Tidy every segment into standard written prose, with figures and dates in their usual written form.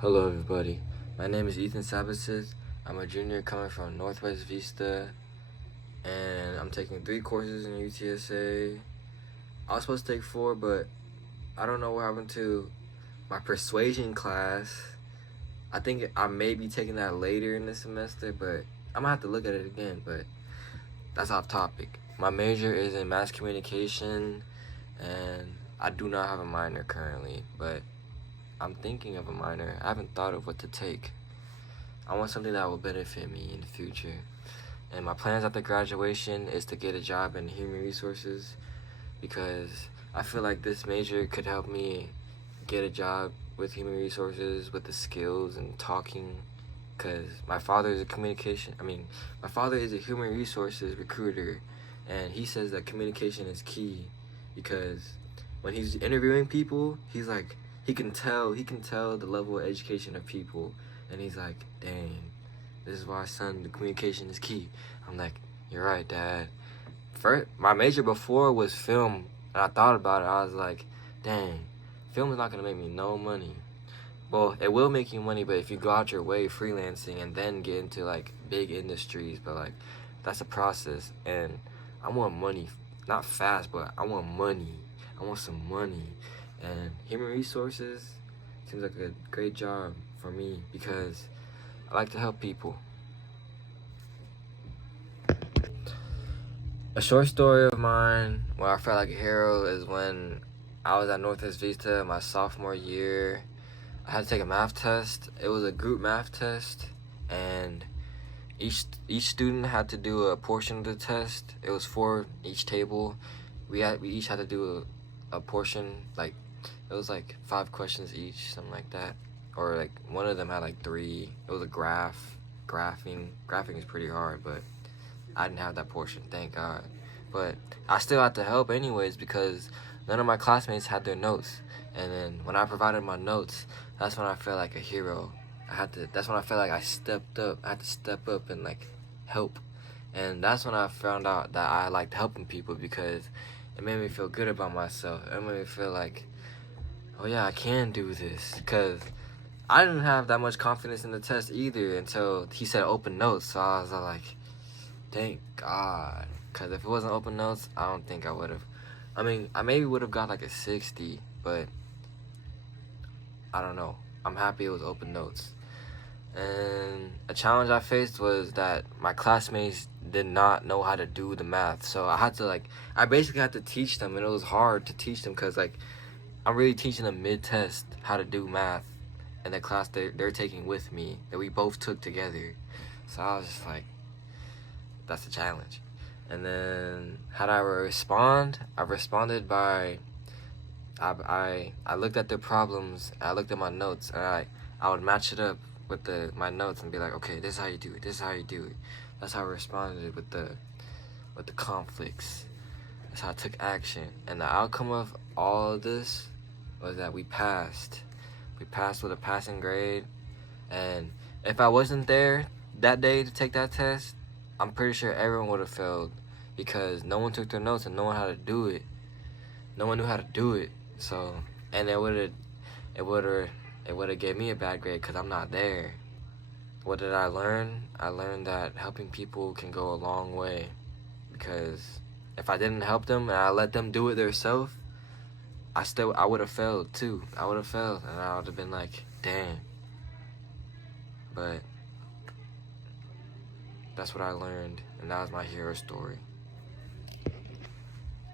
Hello everybody, my name is Ethan Sabasis. I'm a junior coming from Northwest Vista, and I'm taking 3 courses in UTSA. I was supposed to take 4, but I don't know what happened to my persuasion class. I think I may be taking that later in the semester, but I'm gonna have to look at it again, but that's off topic. My major is in mass communication, and I do not have a minor currently, but I'm thinking of a minor. I haven't thought of what to take. I want something that will benefit me in the future. And my plans after graduation is to get a job in human resources, because I feel like this major could help me get a job with human resources, with the skills and talking, because my father is a human resources recruiter, and he says that communication is key, because when he's interviewing people, he's like, he can tell the level of education of people, and he's like, dang, this is why, son, the communication is key. I'm like, you're right, Dad. First, my major before was film, and I thought about it. I was like, dang, film is not gonna make me no money. Well, it will make you money, but if you go out your way freelancing and then get into like big industries, but like that's a process, and I want money, not fast, but I want money. I want some money, and human resources seems like a great job for me because I like to help people. A short story of mine where I felt like a hero is when I was at Northwest Vista my sophomore year. I had to take a math test. It was a group math test, and each student had to do a portion of the test. It was 4 each table. We each had to do a portion, like it was like 5 questions each, something like that. Or like one of them had like 3. It was a graphing is pretty hard, but I didn't have that portion, thank God. But I still had to help anyways because none of my classmates had their notes. And then when I provided my notes, that's when I felt like a hero. That's when I felt like I stepped up. I had to step up and like help. And that's when I found out that I liked helping people, because it made me feel good about myself. It made me feel like, oh yeah, I can do this. Because I didn't have that much confidence in the test either until he said open notes. So I was like, thank God. Because if it wasn't open notes, I don't think I would have. I mean, I maybe would have got like a 60, but I don't know. I'm happy it was open notes. And a challenge I faced was that my classmates did not know how to do the math. So I basically had to teach them, and it was hard to teach them because like I'm really teaching them mid-test how to do math in the class they're taking with me, that we both took together. So I was just like, that's a challenge. And then how did I respond? I responded by I looked at their problems, I looked at my notes, and I would match it up with my notes and be like, okay, this is how you do it, this is how you do it. That's how I responded with the conflicts. That's how I took action. And the outcome of all of this was that we passed. We passed with a passing grade. And if I wasn't there that day to take that test, I'm pretty sure everyone would have failed, because no one took their notes and no one had to do it. No one knew how to do it. So, and it would have gave me a bad grade because I'm not there. What did I learn? I learned that helping people can go a long way, because if I didn't help them and I let them do it themselves, I would have failed too. I would have failed, and I would have been like, damn. But that's what I learned, and that was my hero story.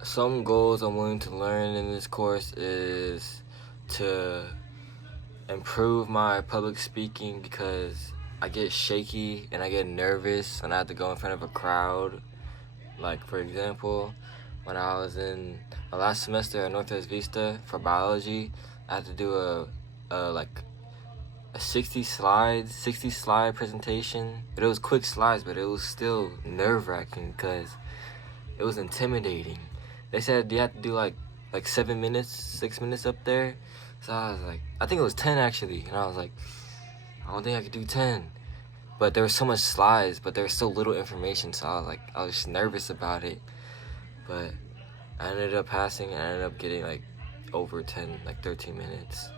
Some goals I'm willing to learn in this course is to improve my public speaking, because I get shaky and I get nervous when I have to go in front of a crowd. Like, for example, when I was in my last semester at Northwest Vista for biology, I had to do a 60 slide presentation. But it was quick slides, but it was still nerve-wracking because it was intimidating. They said you had to do like 7 minutes, 6 minutes up there. So I was like, I think it was 10 actually. And I was like, I don't think I could do 10. But there was so much slides, but there was so little information. So I was just nervous about it. But I ended up passing, and I ended up getting like over 10, like 13 minutes.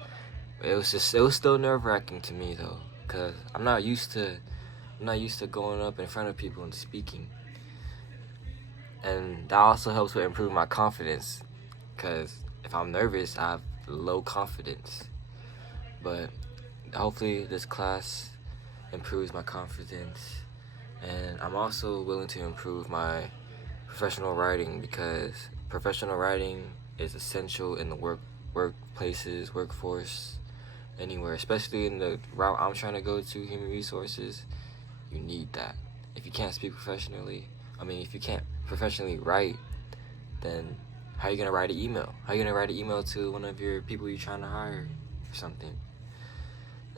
It was still nerve-wracking to me though, cause I'm not used to going up in front of people and speaking. And that also helps with improving my confidence, cause if I'm nervous, I have low confidence. But hopefully this class improves my confidence, and I'm also willing to improve my professional writing, because professional writing is essential in the workplaces, workforce, anywhere, especially in the route I'm trying to go to, human resources. You need that. If you can't speak professionally, if you can't professionally write, then how are you gonna write an email? How are you gonna write an email to one of your people you're trying to hire or something?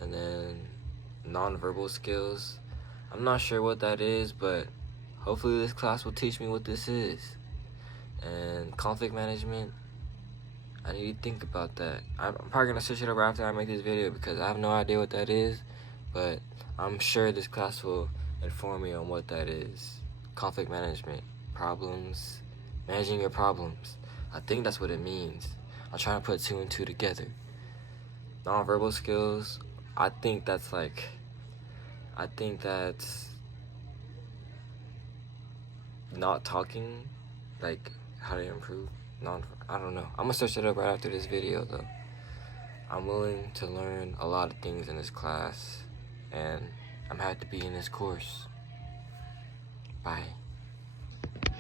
And then nonverbal skills. I'm not sure what that is, but hopefully this class will teach me what this is. And conflict management, I need to think about that. I'm probably gonna search it up after I make this video, because I have no idea what that is, but I'm sure this class will inform me on what that is. Conflict management, problems, managing your problems. I think that's what it means. I'm trying to put two and two together. Nonverbal skills, I think that's not talking, like how to improve. I don't know. I'm gonna search it up right after this video though. I'm willing to learn a lot of things in this class, and I'm happy to be in this course. Bye.